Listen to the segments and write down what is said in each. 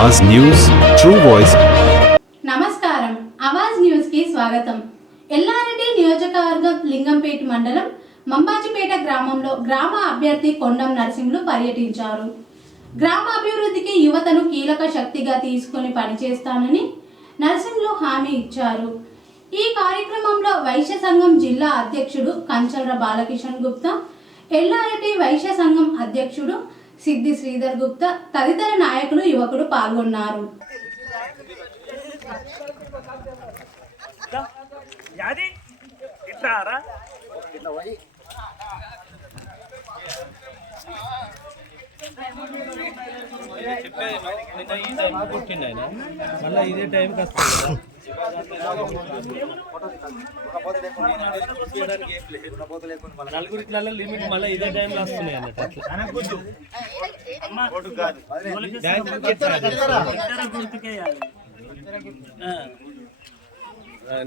आवाज news true voice. నమస్కారం Awaaz news కి స్వాగతం। ఎల్లారెడ్డి నియోజకవర్గం లింగంపేట మండలం మంబాజిపేట గ్రామంలో గ్రామ అభ్యర్థి కొండం నరసింహులు పర్యటించారు। గ్రామ అభివృద్ధికి యువతను కీలక శక్తిగా తీసుకొని పనిచేస్తానని నరసింహులు హామీ ఇచ్చారు। ఈ కార్యక్రమంలో వైశ్య సంఘం జిల్లా అధ్యక్షుడు కంచల్ర బాలకిషన్ గుప్తా, ఎల్లారెడ్డి వైశ్య సంఘం అధ్యక్షుడు సిద్ధి శ్రీధర్ గుప్తా తదితర నాయకులు యువకులు పాల్గొన్నారు। మళ్ళీ ఇదే టైంకి వస్తుంది నలుగురిట్లలో లిమిట్ మళ్ళీ ఇదే టైంలో వస్తున్నాయి అన్నట్టు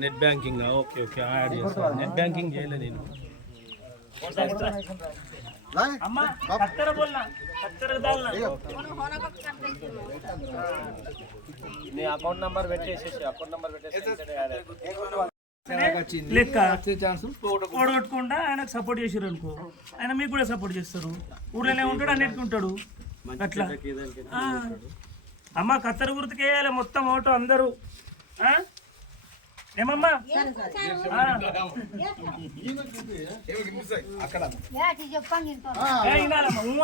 net banking okay okay add చేస్తాను। నెట్ బ్యాంకింగ్ చేయలే నేను। నీ అకౌంట్ నంబర్ పెట్టేసేసి లెక్క ఓడగొట్టకుండా ఆయనకు సపోర్ట్ చేసారు అనుకో, ఆయన మీకు కూడా సపోర్ట్ చేస్తారు। ఊర్లోనే ఉంటాడు, అన్నిటికీ ఉంటాడు అట్లా। అమ్మ కత్తెర గుర్తుకు వేయాలి మొత్తం ఓటు అందరూ। ఏమమ్మా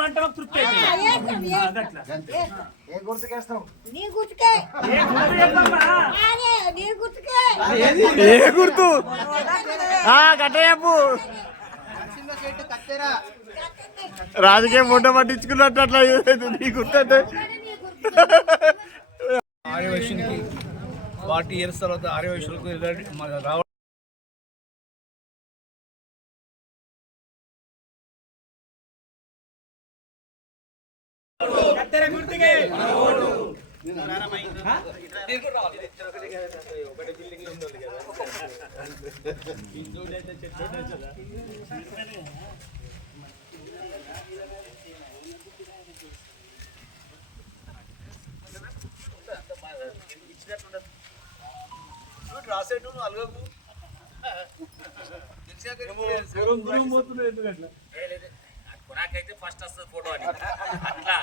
అంటే తృప్తి గుర్తు కట్టేపు రాజకీయ ముట్ట పట్టించుకున్నట్టు అట్లా నీ గుర్తంటే ఆర్యవైశ్యునికి 40 ఇయర్స్ తర్వాత ఆర్యవైశ్యులకు రావడం రాసేటు అలగకు నాకైతే ఫస్ట్ వస్తుంది ఫోటో అని అట్లా